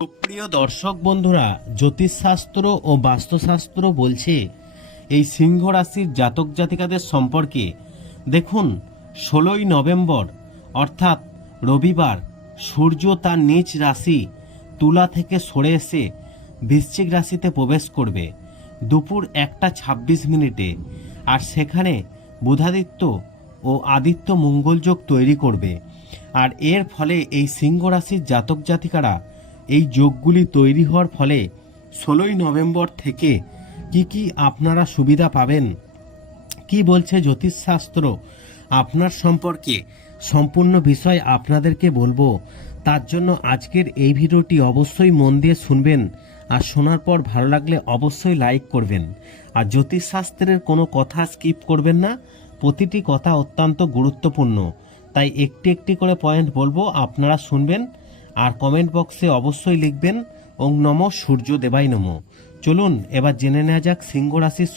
সুপ্রিয় দর্শক বন্ধুরা, জ্যোতিষশাস্ত্র ও বাস্তুশাস্ত্র বলছে, এই সিংহ রাশির জাতক জাতিকাদের সম্পর্কে। দেখুন, ষোলোই নভেম্বর, অর্থাৎ রবিবার, সূর্য তার নিজ রাশি তুলা থেকে সরে এসে বৃশ্চিক রাশিতে প্রবেশ করবে, দুপুর একটা ছাব্বিশ মিনিটে। আর সেখানে বুধাদিত্য ও আদিত্য মঙ্গলযোগ তৈরি করবে। আর এর ফলে এই সিংহ রাশির জাতক জাতিকারা এই যোগগুলি তৈরি হওয়ার ফলে ষোলোই নভেম্বর থেকে কি কি আপনারা সুবিধা পাবেন? কি বলছে জ্যোতিষশাস্ত্র? আপনার সম্পর্কে সম্পূর্ণ বিষয় আপনাদেরকে বলব। তার জন্য আজকের এই ভিডিওটি অবশ্যই মন দিয়ে শুনবেন আর শোনার পর ভালো লাগলে অবশ্যই লাইক করবেন। আর জ্যোতিষশাস্ত্রের কোনো কথা স্কিপ করবেন না। প্রতিটি কথা অত্যন্ত গুরুত্বপূর্ণ। তাই একটি একটি করে পয়েন্ট বলব, আপনারা শুনবেন। আর কমেন্ট বক্সে অবশ্যই লিখবেন, ওং নম সূর্য দেবাই নম। চলুন, এবার জেনে নেওয়া যাক সিংহ রাশির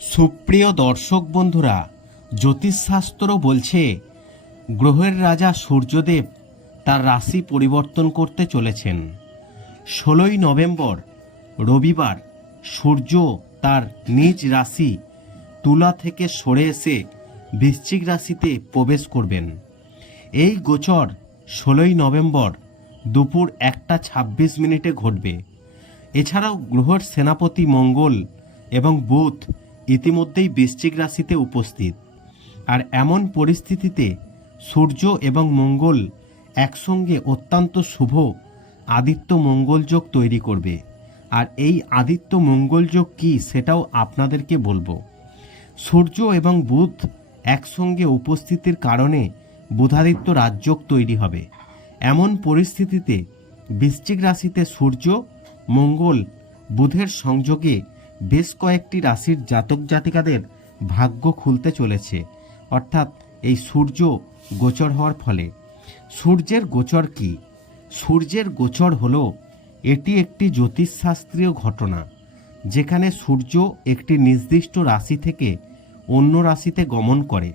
সুপ্রিয় দর্শক বন্ধুরা, জ্যোতিষশাস্ত্র বলছে, গ্রহের রাজা সূর্যদেব তার রাশি পরিবর্তন করতে চলেছেন। ষোলোই নভেম্বর, রবিবার, সূর্য তার নিজ রাশি তুলা থেকে সরে এসে বৃশ্চিক রাশিতে প্রবেশ করবেন। এই গোচর ষোলোই নভেম্বর দুপুর একটা ছাব্বিশ মিনিটে ঘটবে। এছাড়াও গ্রহের সেনাপতি মঙ্গল এবং বুধ ইতিমধ্যেই বৃশ্চিক রাশিতে উপস্থিত। আর এমন পরিস্থিতিতে সূর্য এবং মঙ্গল একসঙ্গে অত্যন্ত শুভ আদিত্য মঙ্গল যোগ তৈরি করবে। আর এই আদিত্য মঙ্গল যোগ কী সেটাও আপনাদেরকে বলব। সূর্য এবং বুধ একসঙ্গে উপস্থিতির কারণে বুধাদিত্য রাজযোগ তৈরি হবে। এমন পরিস্থিতিতে বৃশ্চিক রাশিতে সূর্য, মঙ্গল, বুধের সংযোগে বেশ কয়েকটি রাশির জাতক জাতিকাদের ভাগ্য খুলতে চলেছে। অর্থাৎ এই সূর্য গোচর হওয়ার ফলে। সূর্যের গোচর কি? সূর্যের গোচর হল এটি একটি জ্যোতিষশাস্ত্রীয় ঘটনা, যেখানে সূর্য একটি নির্দিষ্ট রাশি থেকে অন্য রাশিতে গমন করে।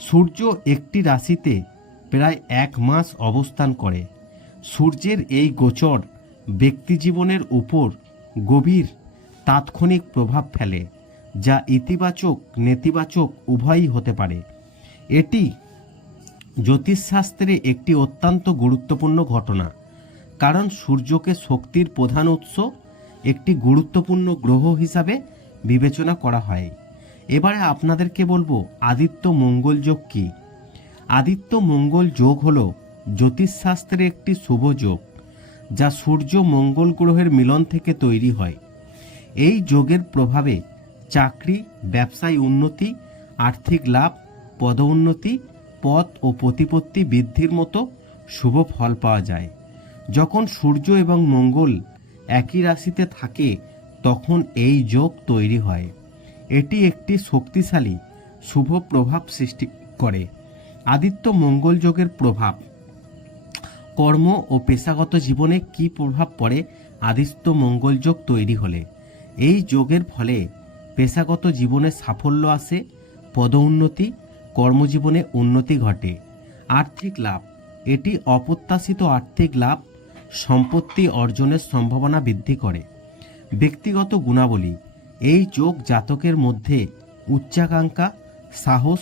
সূর্য একটি রাশিতে প্রায় এক মাস অবস্থান করে। সূর্যের এই গোচর ব্যক্তিজীবনের উপর গভীর তাৎক্ষণিক প্রভাব ফেলে, যা ইতিবাচক, নেতিবাচক উভয়ই হতে পারে। এটি জ্যোতিষশাস্ত্রে একটি অত্যন্ত গুরুত্বপূর্ণ ঘটনা, কারণ সূর্যকে শক্তির প্রধান উৎস, একটি গুরুত্বপূর্ণ গ্রহ হিসাবে বিবেচনা করা হয়। এবারে আপনাদেরকে বলব, আদিত্য মঙ্গল যোগ কী? আদিত্য মঙ্গল যোগ হল জ্যোতিষশাস্ত্রের একটি শুভ যোগ, যা সূর্য মঙ্গল গ্রহের মিলন থেকে তৈরি হয়। এই যোগের প্রভাবে চাকরি, ব্যবসায় উন্নতি, আর্থিক লাভ, পদোন্নতি পদ ও প্রতিপত্তি বৃদ্ধির মতো শুভ ফল পাওয়া যায়। যখন সূর্য এবং মঙ্গল একই রাশিতে থাকে, তখন এই যোগ তৈরি হয়। এটি একটি শক্তিশালী, শুভ প্রভাব সৃষ্টি করে। আদিত্য মঙ্গল যোগের প্রভাব। কর্ম ও পেশাগত জীবনে কী প্রভাব পড়ে? আদিত্য মঙ্গল যোগ তৈরি হলে। এই যোগের ফলে পেশাগত জীবনে সাফল্য আসে পদোন্নতি কর্মজীবনে উন্নতি ঘটে। আর্থিক লাভ, এটি অপ্রত্যাশিত আর্থিক লাভ, সম্পত্তি অর্জনের সম্ভাবনা বৃদ্ধি করে। ব্যক্তিগত গুণাবলী, এই যোগ জাতকের মধ্যে উচ্চাকাঙ্ক্ষা, সাহস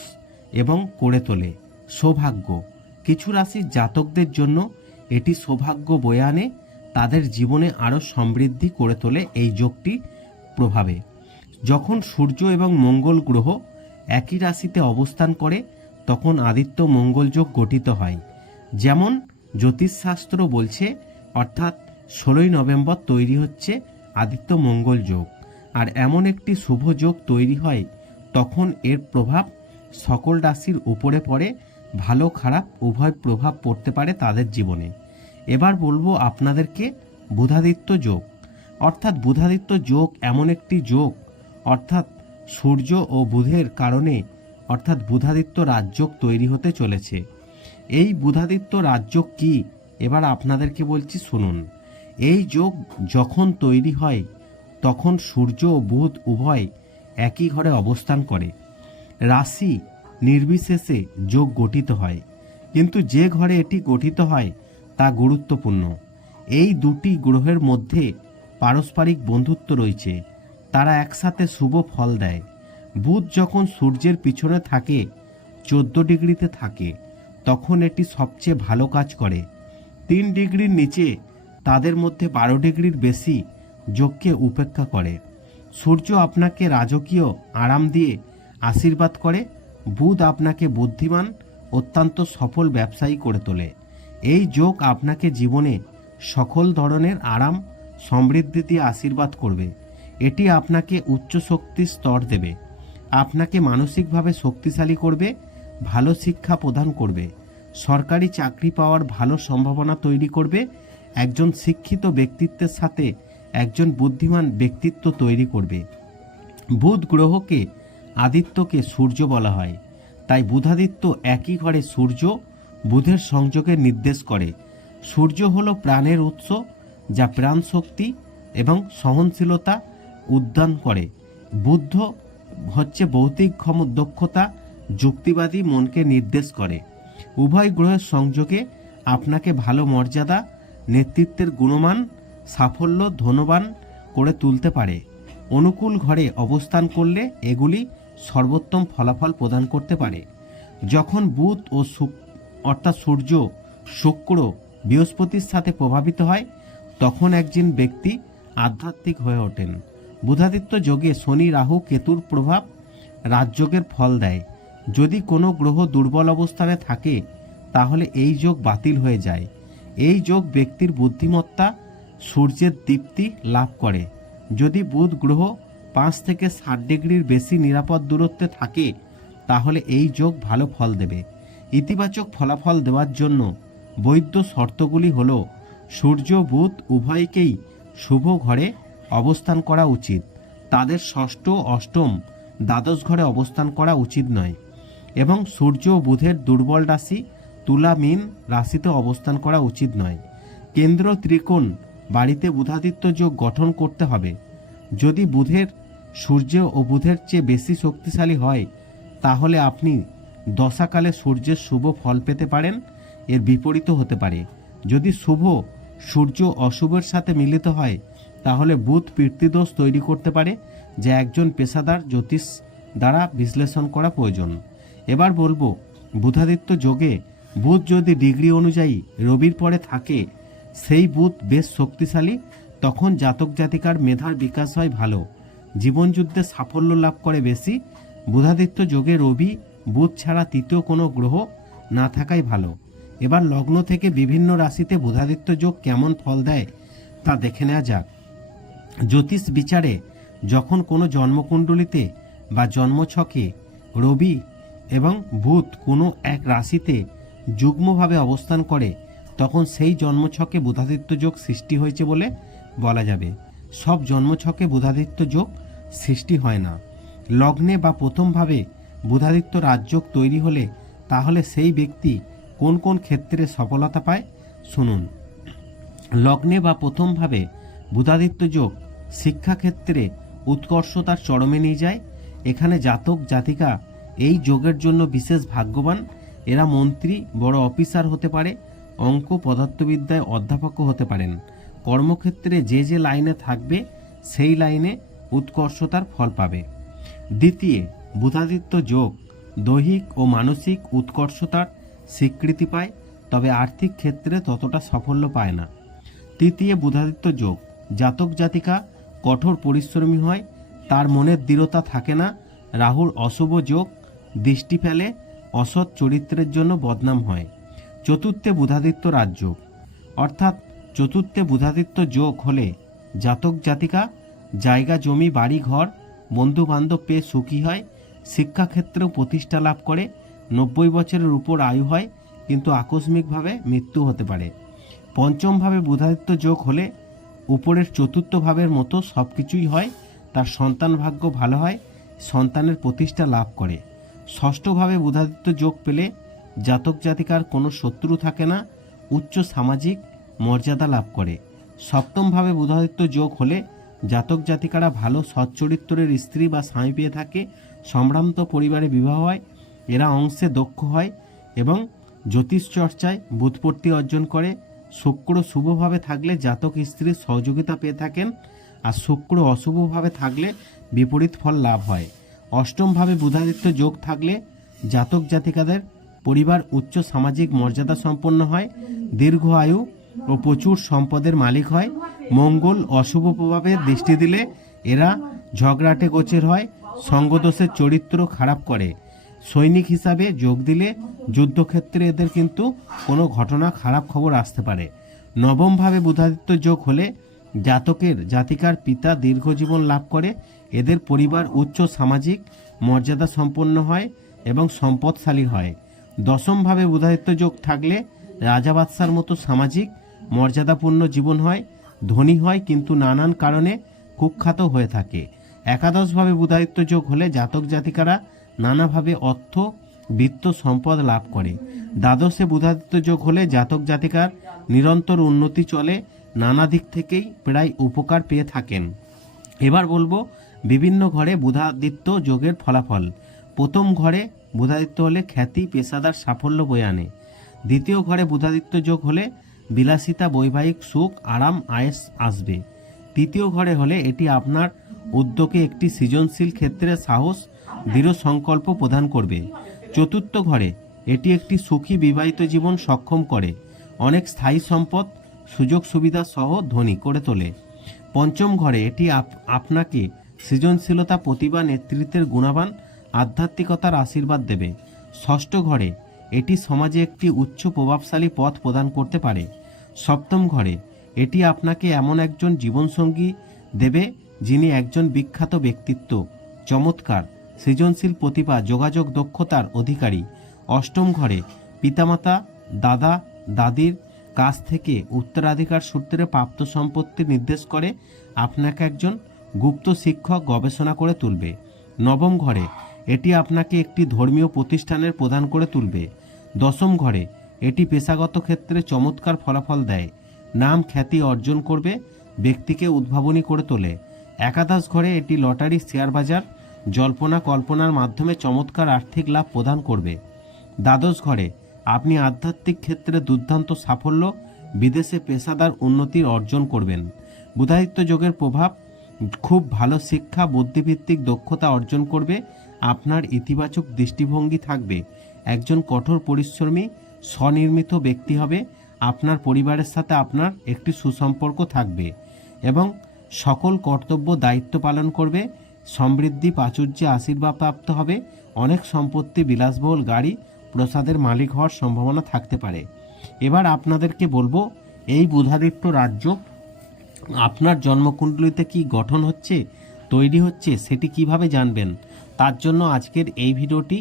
এবং করে তোলে। সৌভাগ্য। কিছু রাশির জাতকদের জন্য এটি সৌভাগ্য বয়ে আনে, তাদের জীবনে আরও সমৃদ্ধি করে তোলে এই যোগটি প্রভাবে। যখন সূর্য এবং মঙ্গল গ্রহ একই রাশিতে অবস্থান করে, তখন আদিত্য মঙ্গল যোগ গঠিত হয়। যেমন জ্যোতিষশাস্ত্র বলছে, অর্থাৎ ষোলোই নভেম্বর তৈরি হচ্ছে আদিত্য মঙ্গল যোগ। আর এমন একটি শুভ যোগ তৈরি হয়, তখন এর প্রভাব সকল রাশির উপরে পড়ে ভালো খারাপ উভয় প্রভাব পড়তে পারে তাদের জীবনে। এবার বলব আপনাদেরকে বুধাদিত্য যোগ। অর্থাৎ বুধাদিত্য যোগ এমন একটি যোগ, অর্থাৎ সূর্য ও বুধের কারণে, অর্থাৎ বুধাদিত্য রাজযোগ তৈরি হতে চলেছে। এই বুধাদিত্য রাজযোগ কি? এবার আপনাদেরকে বলছি শুনুন। এই যোগ যখন তৈরি হয়, তখন সূর্য ও বুধ উভয় একই ঘরে অবস্থান করে। রাশি নির্বিশেষে যোগ গঠিত হয়। কিন্তু যে ঘরে এটি গঠিত হয়, তা গুরুত্বপূর্ণ। এই দুটি গ্রহের মধ্যে পারস্পরিক বন্ধুত্ব রয়েছে। তারা একসাথে শুভ ফল দেয়। বুধ যখন সূর্যের পিছনে থাকে, চোদ্দ ডিগ্রিতে থাকে, তখন এটি সবচেয়ে ভালো কাজ করে। তিন ডিগ্রির নিচে তাদের মধ্যে বারো ডিগ্রির বেশি যোগকে উপেক্ষা করে। সূর্য আপনাকে রাজকীয় আরাম দিয়ে আশীর্বাদ করে বুধ আপনাকে বুদ্ধিমান, অত্যন্ত সফল ব্যবসায়ী করে তোলে। এই যোগ আপনাকে জীবনে সকল ধরনের আরাম সমৃদ্ধি দিয়ে আশীর্বাদ করবে। এটি আপনাকে উচ্চ শক্তির স্তর দেবে। আপনাকে মানসিকভাবে শক্তিশালী করবে, ভালো শিক্ষা প্রদান করবে, সরকারি চাকরি পাওয়ার ভালো সম্ভাবনা তৈরি করবে, একজন শিক্ষিত ব্যক্তিত্বের সাথে একজন বুদ্ধিমান ব্যক্তিত্ব তৈরি করবে। বুধ গ্রহকে আদিত্যকে সূর্য বলা হয়। তাই বুধাদিত্য একই ঘরে সূর্য, বুধের সংযোগের নির্দেশ করে। সূর্য হলো প্রাণের উৎস, যা প্রাণ শক্তি এবং সহনশীলতা উদ্যান করে। বুদ্ধ হচ্ছে ভৌতিক ক্ষম দক্ষতা, যুক্তিবাদী মনকে নির্দেশ করে। উভয় গ্রহের সংযোগে আপনাকে ভালো মর্যাদা, নেতৃত্বের গুণমান, সাফল্য, ধনবান করে তুলতে পারে। অনুকূল ঘরে অবস্থান করলে এগুলি সর্বোত্তম ফলাফল প্রদান করতে পারে। যখন বুধ ও অর্থাৎ সূর্য শুক্র বৃহস্পতির সাথে প্রভাবিত হয়, তখন একজন ব্যক্তি আধ্যাত্মিক হয়ে ওঠেন। বুধাদিত্য যোগে শনি, রাহু, কেতুর প্রভাব রাজযোগের ফল দেয়। যদি কোনো গ্রহ দুর্বল অবস্থানে থাকে, তাহলে এই যোগ বাতিল হয়ে যায়। এই যোগ ব্যক্তির বুদ্ধিমত্তা সূর্যের দীপ্তি লাভ করে। যদি বুধ গ্রহ পাঁচ থেকে ষাট ডিগ্রির বেশি নিরাপদ দূরত্বে থাকে, তাহলে এই যোগ ভালো ফল দেবে। ইতিবাচক ফলাফল দেওয়ার জন্য বৈধ শর্তগুলি হল, সূর্য, বুধ উভয়কেই শুভ ঘরে অবস্থান করা উচিত। তাদের ষষ্ঠ, অষ্টম, দ্বাদশ ঘরে অবস্থান করা উচিত নয়। এবং সূর্য, বুধের দুর্বল রাশি, তুলা, মিন রাশিতে অবস্থান করা উচিত নয়। কেন্দ্র, ত্রিকোণ, বাড়িতে বুধাদিত্য যোগ গঠন করতে হবে। যদি বুধের সূর্য ও বুধের চেয়ে বেশি শক্তিশালী হয়, তাহলে আপনি দশাকালে সূর্যের শুভ ফল পেতে পারেন। এর বিপরীত হতে পারে। যদি শুভ সূর্য অশুভের সাথে মিলিত হয়, তাহলে বুধ পিতৃদোষ তৈরি করতে পারে, যা একজন পেশাদার জ্যোতিষ দ্বারা বিশ্লেষণ করা প্রয়োজন। এবার বলব, বুধাদিত্য যোগে বুধ যদি ডিগ্রি অনুযায়ী রবির পরে থাকে, সেই বুধ বেশ শক্তিশালী তখন জাতক জাতিকার মেধার বিকাশ হয় ভালো। জীবনযুদ্ধে সাফল্য লাভ করে বেশি। বুধাদিত্য যোগে রবি, বুধ ছাড়া তৃতীয় কোনো গ্রহ না থাকাই ভালো। এবার লগ্ন থেকে বিভিন্ন রাশিতে বুধাদিত্য যোগ কেমন ফল দেয় তা দেখে নেওয়া যাক। জ্যোতিষ বিচারে যখন কোনো জন্মকুণ্ডলিতে বা জন্মছকে রবি এবং বুধ কোনো এক রাশিতে যুগ্মভাবে অবস্থান করে, তখন সেই জন্মছকে বুধাদিত্য যোগ সৃষ্টি হয়েছে বলে বলা যাবে। সব জন্মছকে বুধাদিত্য যোগ সৃষ্টি হয় না। লগ্নে বা প্রথমভাবে বুধাদিত্য রাজযোগ তৈরি হলে তাহলে সেই ব্যক্তি কোন কোন ক্ষেত্রে সফলতা পায় শুনুন। লগ্নে বা প্রথমভাবে বুধাদিত্য যোগ শিক্ষাক্ষেত্রে উৎকর্ষতার চরমে নিয়ে যায়। এখানে জাতক, জাতিকা এই যোগের জন্য বিশেষ ভাগ্যবান। এরা মন্ত্রী, বড় অফিসার হতে পারে, অঙ্ক, পদার্থবিদ্যায় অধ্যাপকও হতে পারেন। কর্মক্ষেত্রে যে যে লাইনে থাকবে, সেই লাইনে উৎকর্ষতার ফল পাবে। দ্বিতীয়, বুধাদিত্য যোগ, দৈহিক ও মানসিক উৎকর্ষতার স্বীকৃতি পায়, তবে আর্থিক ক্ষেত্রে ততটা সাফল্য পায় না। তৃতীয়, বুধাদিত্য যোগ, জাতক জাতিকা কঠোর পরিশ্রমী হয়, তার মনের দৃঢ়তা থাকে না রাহুর অশুভ যোগ, দৃষ্টি ফেলে, অসৎ চরিত্রের জন্য বদনাম হয়। চতুর্থে, বুধাদিত্য রাজ্য অর্থাৎ চতুর্থে বুধাদিত্য যোগ হলে জাতক জাতিকা, জায়গা জমি, বাড়ি ঘর বন্ধু বান্ধব পেয়ে সুখী হয়, শিক্ষাক্ষেত্রেও প্রতিষ্ঠা লাভ করে, নব্বই বছরের উপর আয়ু হয়, কিন্তু আকস্মিকভাবে মৃত্যু হতে পারে। পঞ্চমভাবে বুধাদিত্য যোগ হলে উপরের চতুর্থ ভাবের মতো সব কিছুই হয়, তার সন্তান ভাগ্য ভালো হয়, সন্তানের প্রতিষ্ঠা লাভ করে। ষষ্ঠভাবে বুধাদিত্য যোগ পেলে জাতক জাতিকার কোনো শত্রু থাকে না, উচ্চ সামাজিক মর্যাদা লাভ করে। সপ্তমভাবে বুধাদিত্য যোগ হলে জাতক জাতিকারা ভালো সচ্চরিত্রের স্ত্রী বা স্বামী পেয়ে থাকে, সম্ভ্রান্ত পরিবারে বিবাহ হয়, এরা অংশে দক্ষ হয় এবং জ্যোতিষ চর্চায় বুৎপত্তি অর্জন করে। শুক্র শুভভাবে থাকলে জাতক স্ত্রীর সহযোগিতা পেয়ে থাকেন আর শুক্র অশুভভাবে থাকলে বিপরীত ফল লাভ হয়। অষ্টমভাবে বুধাদিত্য যোগ থাকলে জাতক জাতিকাদের পরিবার উচ্চ সামাজিক মর্যাদা সম্পন্ন হয়, দীর্ঘ আয়ু ও প্রচুর সম্পদের মালিক হয়। মঙ্গল অশুভ প্রভাবে দৃষ্টি দিলে এরা ঝগড়াটে গোচের হয়, সঙ্গদোষের চরিত্র খারাপ করে। সৈনিক হিসাবে যোগ দিলে যুদ্ধক্ষেত্রে এদের কিন্তু কোনো ঘটনা খারাপ খবর আসতে পারে। নবমভাবে বুধাদিত্য যোগ হলে জাতকের, জাতিকার পিতা দীর্ঘজীবন লাভ করে। এদের পরিবার উচ্চ সামাজিক মর্যাদা সম্পন্ন হয় এবং সম্পদশালী হয়। দশমভাবে বুধাদিত্য যোগ থাকলে রাজা বাদশার মতো সামাজিক মর্যাদাপূর্ণ জীবন হয়, ধনী হয় কিন্তু নানান কারণে কুখ্যাত হয়ে থাকে। একাদশভাবে বুধাদিত্য যোগ হলে জাতক জাতিকারা নানাভাবে অর্থ, বিত্ত সম্পদ লাভ করে। দ্বাদশে বুধাদিত্য যোগ হলে জাতক জাতিকার নিরন্তর উন্নতি চলে, নানা দিক থেকেই প্রায় উপকার পেয়ে থাকেন। এবার বলব, বিভিন্ন ঘরে বুধাদিত্য যোগের ফলাফল। প্রথম ঘরে বুধাদিত্য হলে খ্যাতি, পেশাদার সাফল্য বয়ে আনে। দ্বিতীয় ঘরে বুধাদিত্য যোগ হলে বিলাসিতা বৈবাহিক সুখ, আরাম, আয়েস আসবে। তৃতীয় ঘরে হলে এটি আপনার উদ্যোগে একটি সৃজনশীল ক্ষেত্রে সাহস, দৃঢ় সংকল্প প্রদান করবে। চতুর্থ ঘরে, এটি একটি সুখী বিবাহিত জীবন সক্ষম করে। অনেক স্থায়ী সম্পদ, সুযোগ সুবিধা সহ ধনী করে তোলে। পঞ্চম ঘরে, এটি আপ- আপনাকে সৃজনশীলতা প্রতিভা নেতৃত্বের গুণাবান, আধ্যাত্মিকতার আশীর্বাদ দেবে। ষষ্ঠ ঘরে এটি সমাজে একটি উচ্চ প্রভাবশালী পথ প্রদান করতে পারে। সপ্তম ঘরে, এটি আপনাকে এমন একজন জীবনসঙ্গী দেবে যিনি একজন বিখ্যাত ব্যক্তিত্ব, চমৎকার, সৃজনশীল প্রতিভা, যোগাযোগ দক্ষতার অধিকারী। অষ্টম ঘরে, পিতামাতা, দাদা, দাদির কাছ থেকে উত্তরাধিকার সূত্রে প্রাপ্ত সম্পত্তি নির্দেশ করে আপনাকে একজন গুপ্ত শিক্ষক গবেষণা করে তুলবে। নবম ঘরে এটি আপনাকে একটি ধর্মীয় প্রতিষ্ঠানের প্রদান করে তুলবে। দশম ঘরে, এটি পেশাগত ক্ষেত্রে চমৎকার ফলাফল দেয়। নাম খ্যাতি অর্জন করবে, ব্যক্তিকে উদ্ভাবনী করে তোলে। একাদশ ঘরে, এটি লটারি, শেয়ার বাজার, জল্পনা কল্পনার মাধ্যমে চমৎকার আর্থিক লাভ প্রদান করবে। দ্বাদশ ঘরে, আপনি আধ্যাত্মিক ক্ষেত্রে দুর্দান্ত সাফল্য, বিদেশে পেশাদার উন্নতির অর্জন করবেন। বুধায়িত্ব যোগের প্রভাব, খুব ভালো শিক্ষা বুদ্ধিভিত্তিক দক্ষতা অর্জন করবে আপনার ইতিবাচক দৃষ্টিভঙ্গি থাকবে। একজন কঠোর পরিশ্রমী, স্বনির্মিত ব্যক্তি হবে, আপনার পরিবারের সাথে আপনার একটি সুসম্পর্ক থাকবে এবং সকল কর্তব্য দায়িত্ব পালন করবে, সমৃদ্ধি, প্রাচুর্যে আশীর্বাদ প্রাপ্ত হবে, অনেক সম্পত্তি, বিলাসবহুল গাড়ি, প্রসাদের মালিক হওয়ার সম্ভাবনা থাকতে পারে। এবার আপনাদেরকে বলব, এই বুধাদিত্য রাজ্য আপনার জন্মকুণ্ডলিতে কি গঠন হচ্ছে, তৈরি হচ্ছে, সেটি কীভাবে জানবেন? তার জন্য আজকের এই ভিডিওটি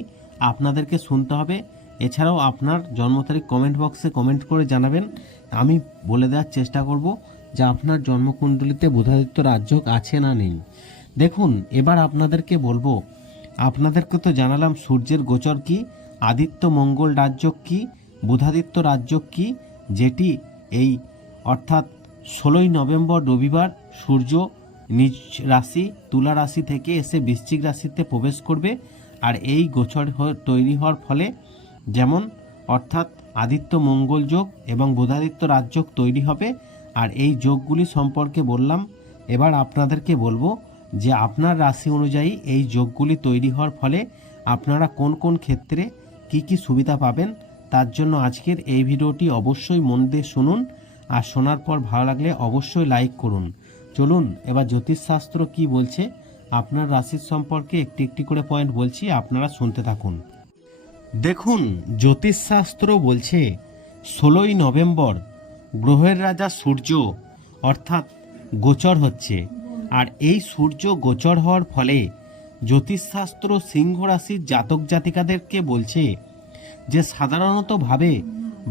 আপনাদেরকে শুনতে হবে। এছাড়াও আপনার জন্ম তারিখ কমেন্ট বক্সে কমেন্ট করে জানাবেন। আমি বলে দেওয়ার চেষ্টা করব যে আপনার জন্মকুণ্ডলিতে বুধাদিত্য রাজ্য আছে না নেই। দেখুন, এবার আপনাদেরকে বলব, আপনাদেরকে তো জানালাম সূর্যের গোচর কি, আদিত্য মঙ্গল রাজ্য কি, বুধাদিত্য রাজ্য কি, যেটি এই অর্থাৎ ষোলোই নভেম্বর রবিবার সূর্য নিজ রাশি, তুলা রাশি থেকে এসে বৃশ্চিক রাশিতে প্রবেশ করবে আর এই গোচর তৈরি হওয়ার ফলে যেমন অর্থাৎ আদিত্য মঙ্গল যোগ এবং বুধাদিত্য রাজযোগ তৈরি হবে। আর এই যোগগুলি সম্পর্কে বললাম, এবার আপনাদেরকে বলব যে আপনার রাশি অনুযায়ী এই যোগগুলি তৈরি হওয়ার ফলে আপনারা কোন কোন ক্ষেত্রে কি কি সুবিধা পাবেন তার জন্য আজকের এই ভিডিওটি অবশ্যই মন দিয়ে শুনুন। আর শোনার পর ভালো লাগলে অবশ্যই লাইক করুন। চলুন, এবার জ্যোতিষশাস্ত্র কি বলছে? আপনার রাশির সম্পর্কে একটি একটি করে পয়েন্ট বলছি, আপনারা শুনতে থাকুন। দেখুন, জ্যোতিষশাস্ত্র বলছে, ষোলোই নভেম্বর গ্রহের রাজা সূর্য, অর্থাৎ গোচর হচ্ছে। আর এই সূর্য গোচর হওয়ার ফলে জ্যোতিষশাস্ত্র সিংহ রাশির জাতক জাতিকাদেরকে বলছে যে, সাধারণতভাবে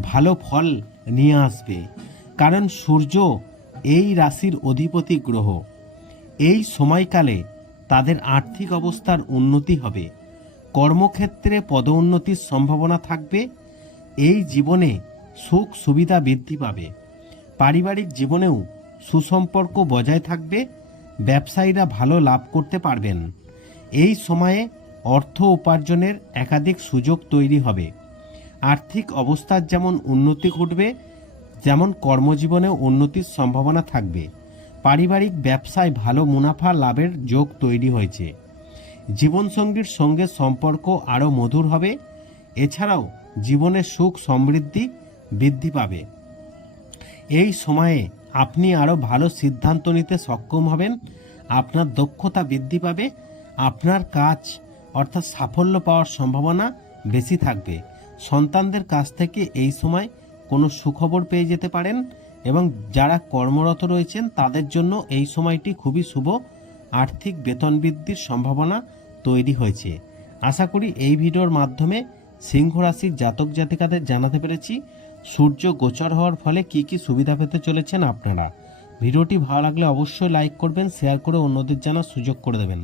ভালো ফল নিয়ে আসবে। কারণ সূর্য এই রাশির অধিপতি গ্রহ। এই সময়কালে তাদের আর্থিক অবস্থার উন্নতি হবে। কর্মক্ষেত্রে পদোন্নতির সম্ভাবনা থাকবে। এই জীবনে সুখ সুবিধা বৃদ্ধি পাবে। পারিবারিক জীবনেও সুসম্পর্ক বজায় থাকবে। ব্যবসায়ীরা ভালো লাভ করতে পারবেন। এই সময়ে অর্থ উপার্জনের একাধিক সুযোগ তৈরি হবে। আর্থিক অবস্থার যেমন উন্নতি ঘটবে যেমন কর্মজীবনে উন্নতির সম্ভাবনা থাকবে, পারিবারিক ব্যবসায় ভালো মুনাফা লাভের যোগ তৈরি হয়েছে। জীবনসঙ্গীর সঙ্গে সম্পর্ক আরও মধুর হবে, এছাড়াও জীবনে সুখ সমৃদ্ধি বৃদ্ধি পাবে। এই সময়ে আপনি আরও ভালো সিদ্ধান্ত নিতে সক্ষম হবেন, আপনার দক্ষতা বৃদ্ধি পাবে, আপনার কাজ অর্থাৎ সাফল্য পাওয়ার সম্ভাবনা বেশি থাকবে। সন্তানদের কাছ থেকে এই সময় কোনো সুখবর পেয়ে যেতে পারেন এবং যারা কর্মরত রয়েছেন, তাদের জন্য এই সময়টি খুবই শুভ। আর্থিক বেতন বৃদ্ধির সম্ভাবনা তৈরি হয়েছে। আশা করি এই ভিডিওর মাধ্যমে সিংহ রাশির জাতক জাতিকাদের জানাতে পেরেছি, সূর্য গোচর হওয়ার ফলে কি কি সুবিধা পেতে চলেছেন আপনারা। ভিডিওটি ভালো লাগলে অবশ্যই লাইক করবেন, শেয়ার করে অন্যদের জানার সুযোগ করে দেবেন।